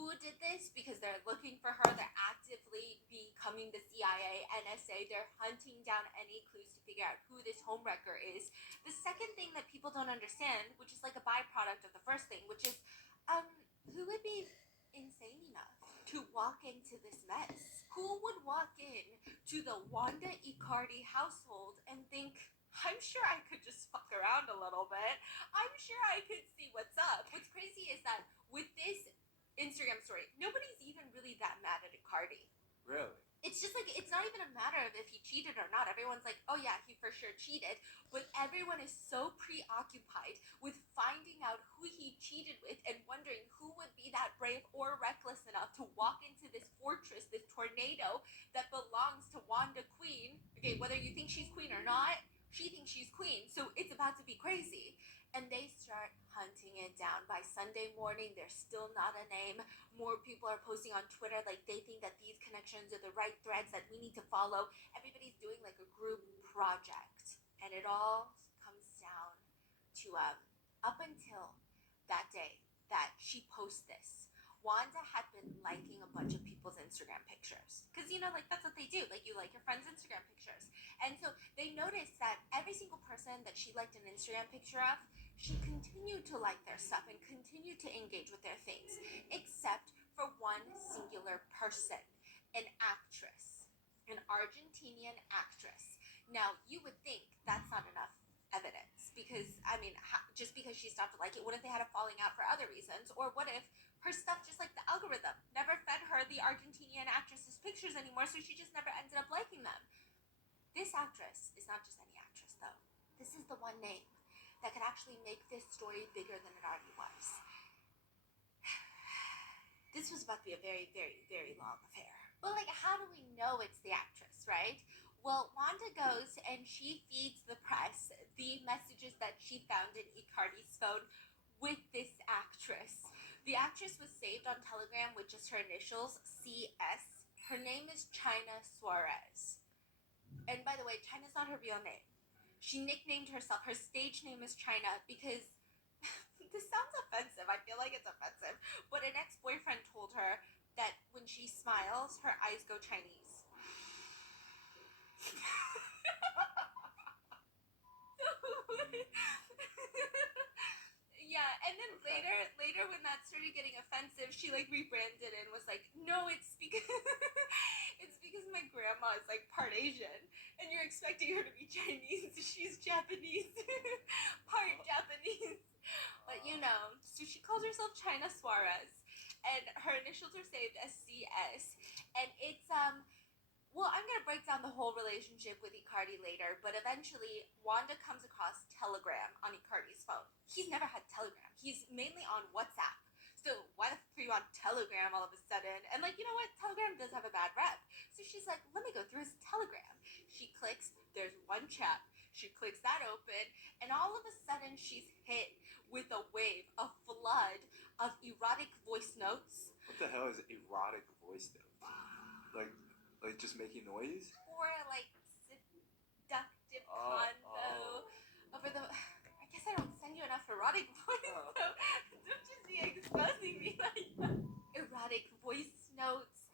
who did this because they're looking for her. They're actively becoming the CIA, NSA. They're hunting down any clues to figure out who this homewrecker is. The second thing that people don't understand, which is like a byproduct of the first thing, which is who would be insane enough to walk into this mess? Who would walk in to the Wanda Icardi household and think, I'm sure I could just fuck around a little bit. I'm sure I could see what's up. What's crazy is that with this Instagram story, nobody's even really that mad at Icardi. Really? It's just like, it's not even a matter of if he cheated or not. Everyone's like, oh yeah, he for sure cheated. But everyone is so preoccupied with finding out who he cheated with and wondering who would be that brave or reckless enough to walk into this fortress, this tornado that belongs to Wanda Queen. Okay, whether you think she's queen or not, she thinks she's queen. So it's about to be crazy. And they start hunting it down. By Sunday morning, there's still not a name. More people are posting on Twitter like they think that these connections are the right threads that we need to follow. Everybody's doing like a group project. And it all comes down to up until that day that she posts this, Wanda had been liking a bunch of people's Instagram pictures. Because, like, that's what they do. Like, you like your friends' Instagram pictures. And so they noticed that every single person that she liked an Instagram picture of, she continued to like their stuff and continued to engage with their things, except for one singular person, an actress, an Argentinian actress. Now, you would think that's not enough evidence because, just because she stopped to like it, what if they had a falling out for other reasons? Or what if her stuff, just like the algorithm, never fed her the Argentinian actress's pictures anymore, so she just never ended up liking them? This actress is not just any actress, though. This is the one name that could actually make this story bigger than it already was. This was about to be a very, very, very long affair. But, like, how do we know it's the actress, right? Well, Wanda goes and she feeds the press the messages that she found in Icardi's phone with this actress. The actress was saved on Telegram with just her initials, CS. Her name is China Suarez. And by the way, China's not her real name. She nicknamed herself, her stage name is China because, this sounds offensive, I feel like it's offensive, but an ex-boyfriend told her that when she smiles, her eyes go Chinese. Yeah, and then later when that started getting offensive, she like rebranded and was like, no, it's because it's because my grandma is like part Asian, and you're expecting her to be Chinese. She's Japanese, part Japanese. But so she calls herself China Suarez, and her initials are saved as CS, and it's well, I'm going to break down the whole relationship with Icardi later, but eventually Wanda comes across Telegram on Icardi's phone. He's never had Telegram. He's mainly on WhatsApp. So why the fuck are you on Telegram all of a sudden? And like, you know what? Telegram does have a bad rep. So she's like, let me go through his Telegram. She clicks, there's one chat. She clicks that open, and all of a sudden she's hit with a wave, a flood of erotic voice notes. What the hell is erotic voice note? Like just making noise? Or like seductive convo over the. I guess I don't send you enough erotic voice notes. Don't you see exposing me like that? Erotic voice notes,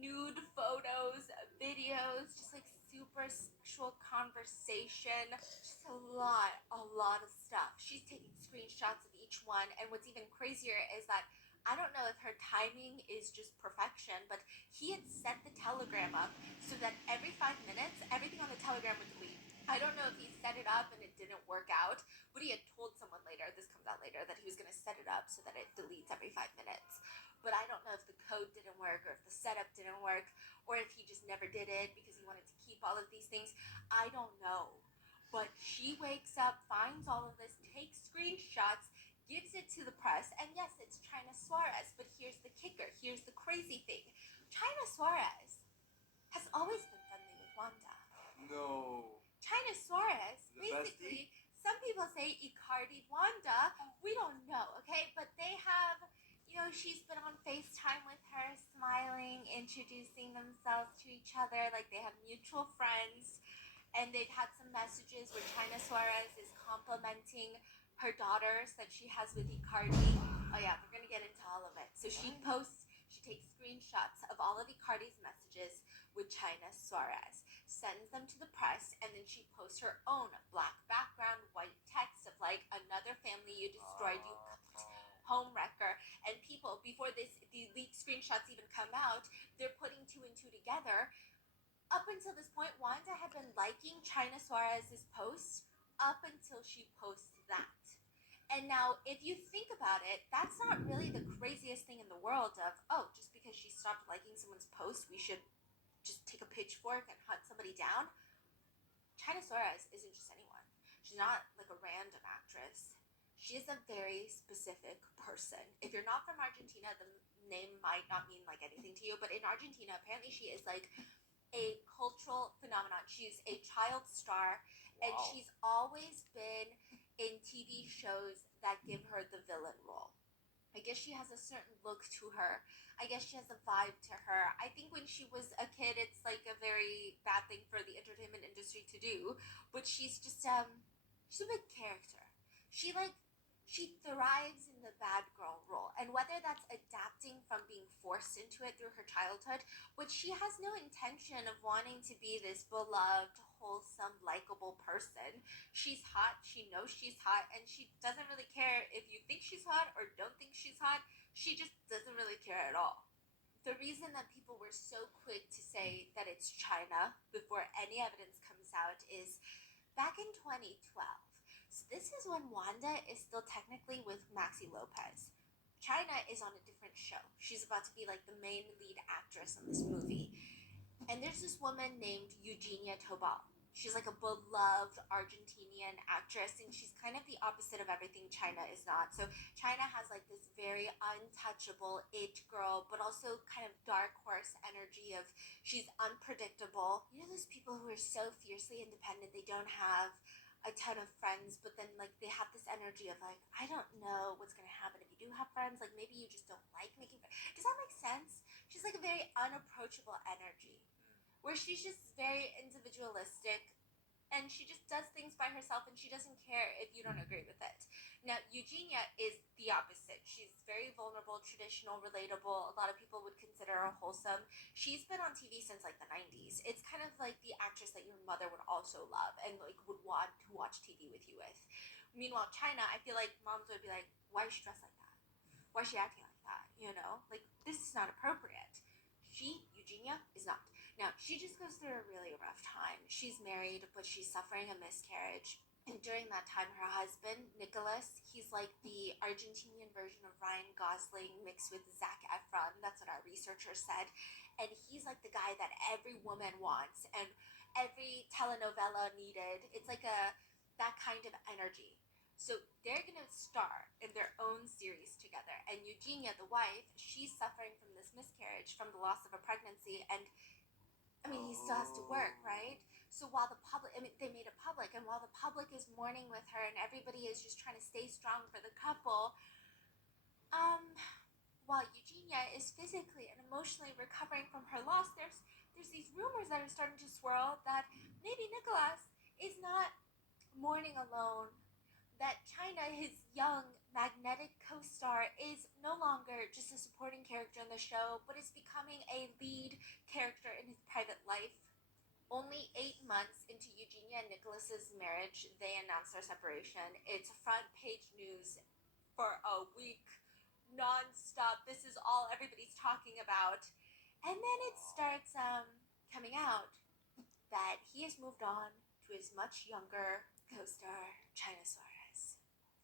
nude photos, videos, just like super sexual conversation. Just a lot of stuff. She's taking screenshots of each one, and what's even crazier is that I don't know if her timing is just perfection, but he had set the telegram up so that every 5 minutes, everything on the telegram would delete. I don't know if he set it up and it didn't work out, but he had told someone later, this comes out later, that he was going to set it up so that it deletes every 5 minutes. But I don't know if the code didn't work or if the setup didn't work or if he just never did it because he wanted to keep all of these things. I don't know. But she wakes up, finds all of this, takes screenshots, gives it to the press, and yes, it's China Suarez, but here's the kicker, here's the crazy thing. China Suarez has always been friendly with Wanda. No. China Suarez, The basically, some people say Icardi Wanda, we don't know, okay? But they have, she's been on FaceTime with her, smiling, introducing themselves to each other, like they have mutual friends, and they've had some messages where China Suarez is complimenting her daughters that she has with Icardi. Oh yeah, we're gonna get into all of it. So she posts screenshots of all of Icardi's messages with China Suarez, sends them to the press, and then she posts her own black background, white text of like, another family you destroyed, you home wrecker. And people, before the leaked screenshots even come out, they're putting two and two together. Up until this point, Wanda had been liking China Suarez's posts up until she posts that. And now, if you think about it, that's not really the craziest thing in the world of, oh, just because she stopped liking someone's post, we should just take a pitchfork and hunt somebody down. China Suarez isn't just anyone. She's not like a random actress. She is a very specific person. If you're not from Argentina, the name might not mean like anything to you, but in Argentina, apparently she is like a cultural phenomenon. She's a child star, and she's always been in TV shows that give her the villain role. I guess she has a certain look to her. I guess she has a vibe to her. I think when she was a kid, it's like a very bad thing for the entertainment industry to do, but she's just she's a big character. She thrives in the bad girl role, and whether that's adapting from being forced into it through her childhood, which she has no intention of wanting to be this beloved, wholesome, likable person. She's hot, she knows she's hot, and she doesn't really care if you think she's hot or don't think she's hot. She just doesn't really care at all. The reason that people were so quick to say that it's China before any evidence comes out is back in 2012. So this is when Wanda is still technically with Maxi Lopez. China is on a different show. She's about to be like the main lead actress in this movie. And there's this woman named Eugenia Tobal. She's like a beloved Argentinian actress, and she's kind of the opposite of everything China is not. So China has like this very untouchable it girl, but also kind of dark horse energy of she's unpredictable. You know those people who are so fiercely independent, they don't have a ton of friends, but then like they have this energy of like, I don't know what's gonna happen if you do have friends, like maybe you just don't like making friends. Does that make sense? She's like a very unapproachable energy where she's just very individualistic, and she just does things by herself, and she doesn't care if you don't agree with it. Now, Eugenia is the opposite. She's very vulnerable, traditional, relatable. A lot of people would consider her wholesome. She's been on TV since like the 90s. It's kind of like the actress that your mother would also love and like would want to watch TV with you with. Meanwhile, China, I feel like moms would be like, why is she dressed like that? Why is she acting like that? You know, like this is not appropriate. Eugenia, is not. Now, she just goes through a really rough time. She's married, but she's suffering a miscarriage. And during that time, her husband, Nicholas, he's like the Argentinian version of Ryan Gosling mixed with Zac Efron. That's what our researchers said. And he's like the guy that every woman wants and every telenovela needed. It's like that kind of energy. So they're going to star in their own series together. And Eugenia, the wife, she's suffering from this miscarriage, from the loss of a pregnancy. And I mean, he still has to work, right? So while the public, I mean, they made it public, and while the public is mourning with her and everybody is just trying to stay strong for the couple, while Eugenia is physically and emotionally recovering from her loss, there's these rumors that are starting to swirl that maybe Nicholas is not mourning alone, that China, his young, magnetic co-star, is no longer just a supporting character in the show, but is becoming a lead character in his private life. Only 8 months into Eugenia and Nicholas's marriage, they announced their separation. It's front page news for a week, non-stop. This is all everybody's talking about. And then it starts coming out that he has moved on to his much younger co-star, China Suarez.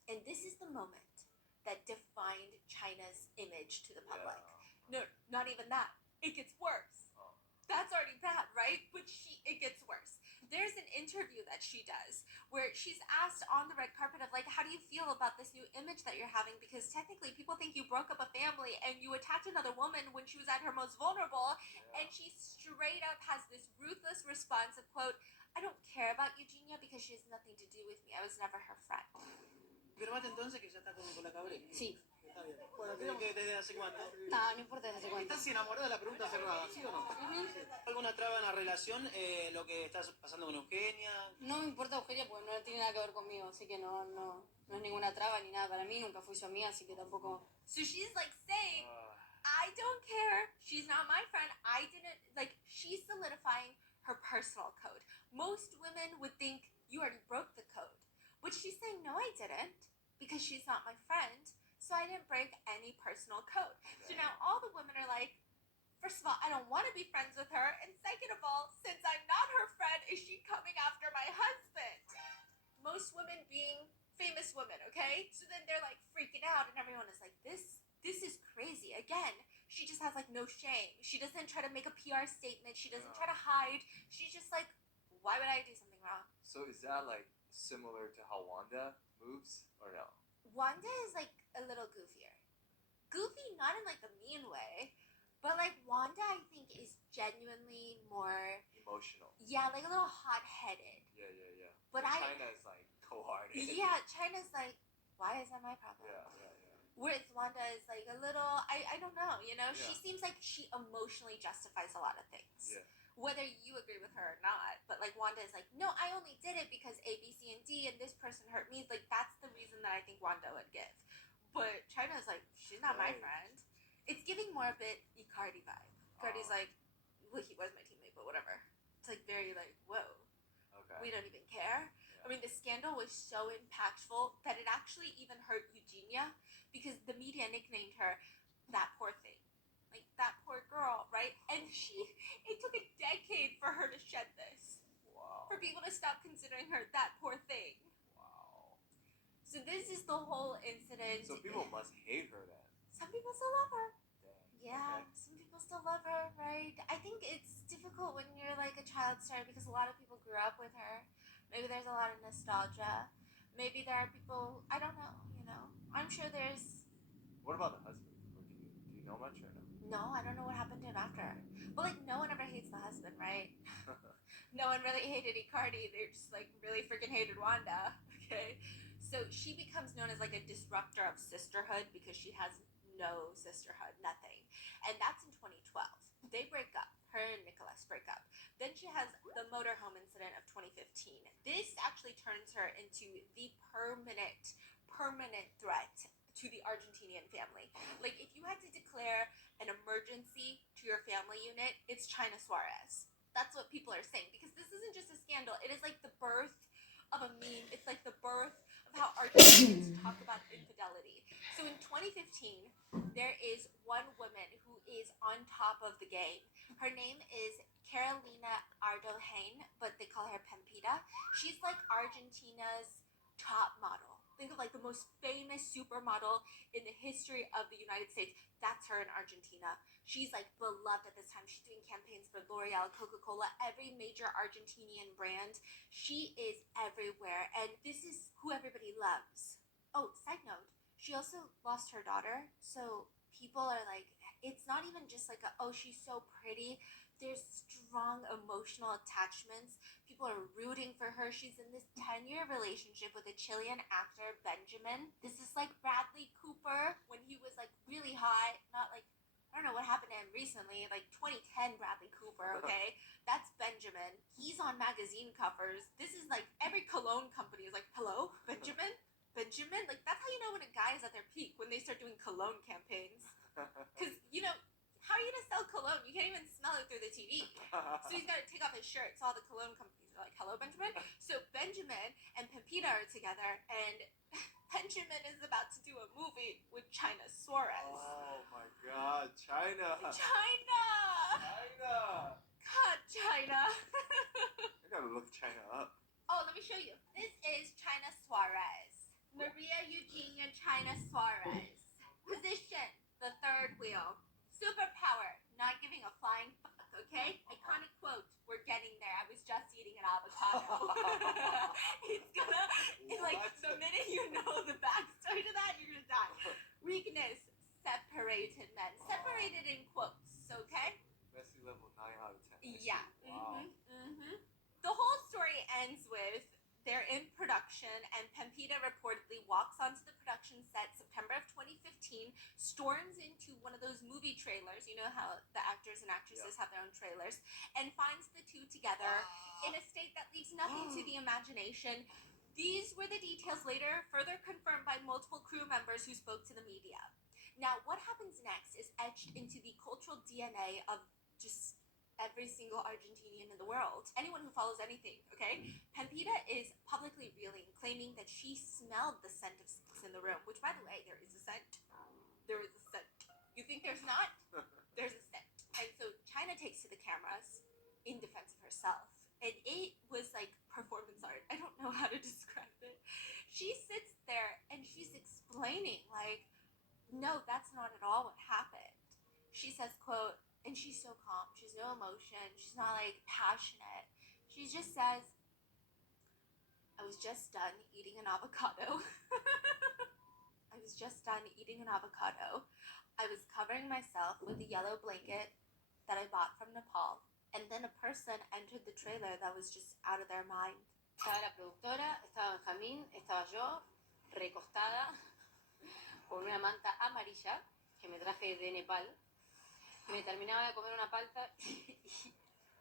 And this is the moment that defined China's image to the public. No, not even that. It gets worse. That's already bad, right? But it gets worse. There's an interview that she does where she's asked on the red carpet of like, how do you feel about this new image that you're having? Because technically people think you broke up a family and you attacked another woman when she was at her most vulnerable. And she straight up has this ruthless response of, quote, I don't care about Eugenia because she has nothing to do with me. I was never her friend. Firmate entonces que ya está con Nicolás Cabrera. Sí. Está bien. Bueno, creo que desde hace cuánto. No, no importa desde cuándo. ¿Estás enamorada de la pregunta cerrada, sí o no? ¿Alguna traba en la relación? Lo que estás pasando con Eugenia. No me importa Eugenia porque no tiene nada que ver conmigo, así que no es ninguna traba ni nada para mí, nunca fui su amiga, así que tampoco. So she's like saying, I don't care. She's not personal code. Most women would think you already broke the code. But she's saying, no, I didn't, because she's not my friend, so I didn't break any personal code. So now all the women are like, first of all, I don't want to be friends with her, and second of all, since I'm not her friend, is she coming after my husband? Most women being famous women, okay? So then they're like freaking out, and everyone is like, this is crazy. Again, she just has like no shame. She doesn't try to make a PR statement. She doesn't try to hide. She's just like, why would I do something wrong? So is that like similar to how Wanda moves, or no? Wanda is like a little goofier. Goofy, not in like the mean way, but like Wanda, I think, is genuinely more, Emotional. yeah, like a little hot-headed. Yeah. But And China is like cold-hearted. Yeah, China's like, why is that my problem? Yeah. Whereas Wanda is like a little, I don't know, you know? She Yeah. seems like she emotionally justifies a lot of things. Yeah. Whether you agree with her or not. But like Wanda is like, no, I only did it because A, B, C, and D, and this person hurt me. Like, that's the reason that I think Wanda would give. But China's like, she's not my Right. friend. It's giving more a bit Icardi vibe. Icardi's Oh. like, well, he was my teammate, but whatever. It's like very like, whoa, Okay. we don't even care. I mean, the scandal was so impactful that it actually even hurt Eugenia because the media nicknamed her that poor thing. Like, that poor girl, right? And it took a decade for her to shed this. Wow. For people to stop considering her that poor thing. Wow. So this is the whole incident. So people must hate her then. Some people still love her. Dang. Yeah, Okay. some people still love her, right? I think it's difficult when you're like a child star because a lot of people grew up with her. Maybe there's a lot of nostalgia. Maybe there are people, I don't know, you know. I'm sure there's, What about the husband? Or do you know much or no? no, I don't know what happened to him after. But like, no one ever hates the husband, right? No one really hated Icardi. They just like really freaking hated Wanda. Okay, so she becomes known as like a disruptor of sisterhood because she has no sisterhood, nothing, and that's in 2012. They break up. Her and Nicholas break up. Then she has the motorhome incident of 2015. This actually turns her into the permanent threat to the Argentinian family. Like, if you had to declare an emergency to your family unit, it's China Suarez. That's what people are saying because this isn't just a scandal. It is like the birth of a meme. It's like the birth of how Argentinians talk about infidelity. So in 2015, there is one woman who is on top of the game. Her name is Carolina Ardohain, but they call her Pampita. She's like Argentina's top model. Think of like the most famous supermodel in the history of the United States. That's her in Argentina. She's like beloved at this time. She's doing campaigns for L'Oreal, Coca-Cola, every major Argentinian brand. She is everywhere, and this is who everybody loves. Oh, side note, she also lost her daughter, so people are like, it's not even just like a, oh, she's so pretty. There's strong emotional attachments. People are rooting for her. She's in this 10-year relationship with a Chilean actor, Benjamin. This is like Bradley Cooper when he was like really hot, not like, I don't know what happened to him recently, like 2010 Bradley Cooper, okay? That's Benjamin. He's on magazine covers. This is like every cologne company is like, hello, Benjamin? Benjamin? Like, that's how you know when a guy is at their peak, when they start doing cologne campaigns. Because, you know, how are you going to sell cologne? You can't even smell it through the TV. So he's got to take off his shirt. So all the cologne companies are like, hello, Benjamin? So Benjamin and Pepita are together, and Benjamin is about to do a movie with China Suarez. Oh my God, China! China! God, China! I gotta look China up. Oh, let me show you. This is China Suarez. Maria Eugenia China Suarez. Position, the third wheel. Superpower, not giving a flying fuck, okay? Iconic quote, we're getting there. I was just eating an avocado. It's gonna, like, the minute you know the backstory to that, you're gonna die. Weakness, separated men. Separated in quotes, okay? Messi level 9 out of 10. Messi. Yeah. Wow. The whole story ends with they're in production, and Pampita reportedly walks onto the production set September of 2015, storms into one of those movie trailers. You know how the actors and actresses have their own trailers, and finds the two together in a state that leaves nothing to the imagination. These were the details later further confirmed by multiple crew members who spoke to the media. Now, what happens next is etched into the cultural DNA of just every single Argentinian in the world. Anyone who follows anything, okay? Pampita is publicly reeling, claiming that she smelled the scent of sex in the room, which, by the way, there is a scent. There is a scent. You think there's not? There's a scent. And so China takes to the cameras in defense of herself. And it was like performance art. I don't know how to describe it. She sits there and she's explaining, like, no, that's not at all what happened. She says, quote, and she's so calm. She's no emotion. She's not like passionate. She just says, I was just done eating an avocado. I was just done eating an avocado. I was covering myself with a yellow blanket that I bought from Nepal. And then a person entered the trailer that was just out of their mind. Estaba la productora, estaba Benjamín, estaba yo, recostada, con una manta amarilla que me traje de Nepal. Me terminaba de comer una palta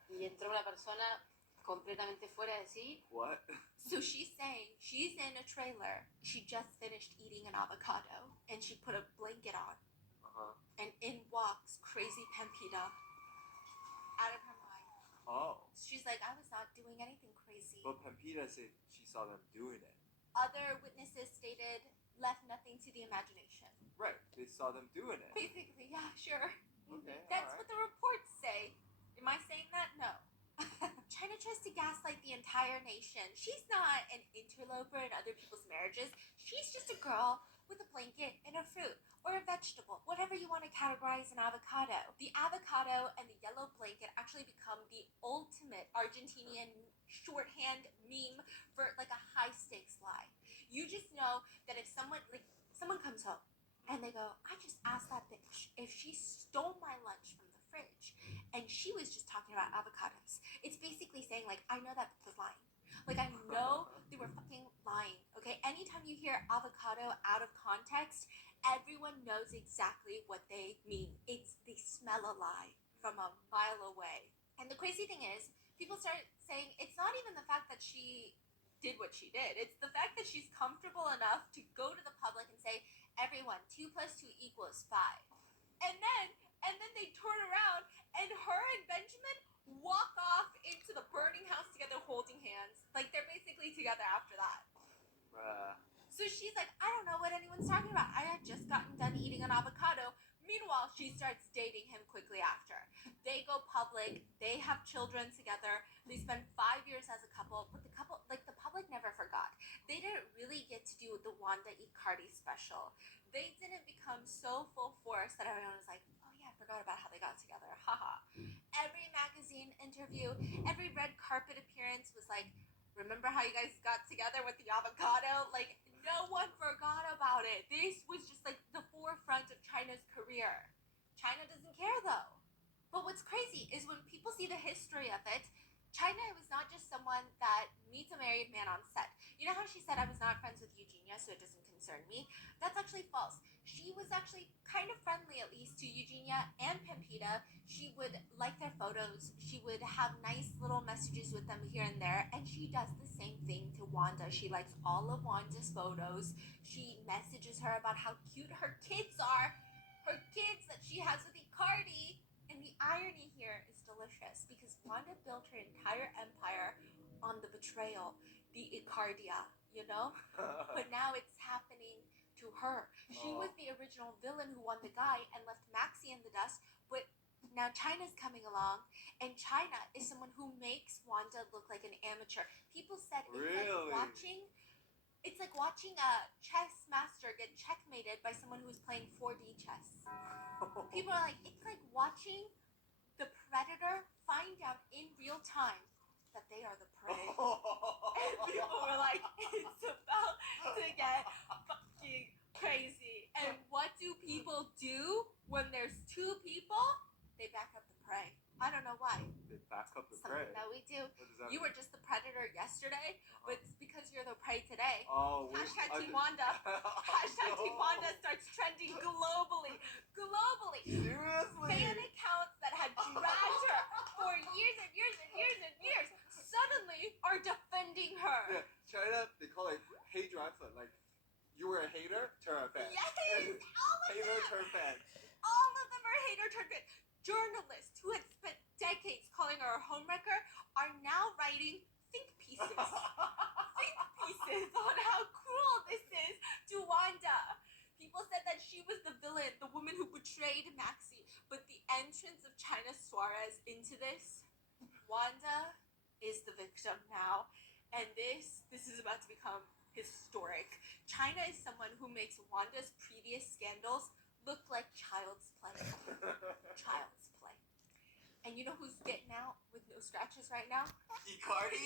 y entró una persona completamente fuera de sí. What? So she's saying she's in a trailer. She just finished eating an avocado and she put a blanket on. Uh-huh. And in walks crazy Pampita out of her mind. Oh. She's like, I was not doing anything crazy. But Pampita said she saw them doing it. Other witnesses stated left nothing to the imagination. Right. They saw them doing it. Basically, yeah, sure. Okay, That's alright. what the reports say. Am I saying that? No. China tries to gaslight the entire nation. She's not an interloper in other people's marriages. She's just a girl with a blanket and a fruit or a vegetable, whatever you want to categorize an avocado. The avocado and the yellow blanket actually become the ultimate Argentinian shorthand meme for like a high stakes lie. You just know that if someone comes home and they go, I just asked that bitch if she stole my lunch from the fridge and she was just talking about avocados. It's basically saying, like, I know that bitch was lying. Like, I know they were fucking lying, okay? Anytime you hear avocado out of context, everyone knows exactly what they mean. They smell a lie from a mile away. And the crazy thing is, people start saying it's not even the fact that she did what she did. It's the fact that she's comfortable enough to go to the public and say, everyone, 2 + 2 = 5. And then they turn around and her and Benjamin walk off into the burning house together holding hands. Like, they're basically together after that. So she's like, I don't know what anyone's talking about. I had just gotten done eating an avocado. Meanwhile, she starts dating him quickly after. They go public. They have children together. They spend 5 years as a couple. But the public never forgot. They didn't really get to do the Wanda Icardi special. They didn't become so full force that everyone was like, oh yeah, I forgot about how they got together. Haha. Every magazine interview, every red carpet appearance was like, remember how you guys got together with the avocado? Like, no one forgot about it. This was just like the forefront of China's career. China doesn't care though. But what's crazy is when people see the history of it, China was not just someone that meets a married man on set. You know how she said I was not friends with Eugenia, so it doesn't concern me? That's actually false. She was actually kind of friendly, at least, to Eugenia and Pampita. She would like their photos. She would have nice little messages with them here and there. And she does the same thing to Wanda. She likes all of Wanda's photos. She messages her about how cute her kids are. Her kids that she has with Icardi. And the irony here is delicious because Wanda built her entire empire on the betrayal, the Icardia, you know? But now it's happening to her. She was the original villain who won the guy and left Maxie in the dust, but now China's coming along, and China is someone who makes Wanda look like an amateur. People said it's like watching a chess master get checkmated by someone who's playing 4D chess. People are like, it's like watching the predator find out in real time that they are the prey. And people were like, it's about to get fucking crazy. And what do people do when there's 2 people? They back up the prey. I don't know why. They back up the prey. Something that we do. What does that You mean? were just the predator yesterday, but it's because you're the prey today. Oh, Hashtag Team Wanda. Hashtag Team Wanda starts trending globally. Globally. Seriously? Fan accounts that had dragged her for years and years and years and years suddenly are defending her. Yeah, China, they call it hate transfer. Like, you were a hater, turn a fan. Yes, all of Hater, them. turn fan. All of them are hater turned fan. Journalists who had spent decades homewrecker are now writing think pieces. Think pieces on how cruel this is to Wanda. People said that she was the villain, the woman who betrayed Maxie. But the entrance of China Suarez into this, Wanda is the victim now. And this is about to become historic. China is someone who makes Wanda's previous scandals look like child's play. Child's play. And you know who's getting out with no scratches right now? Icardi.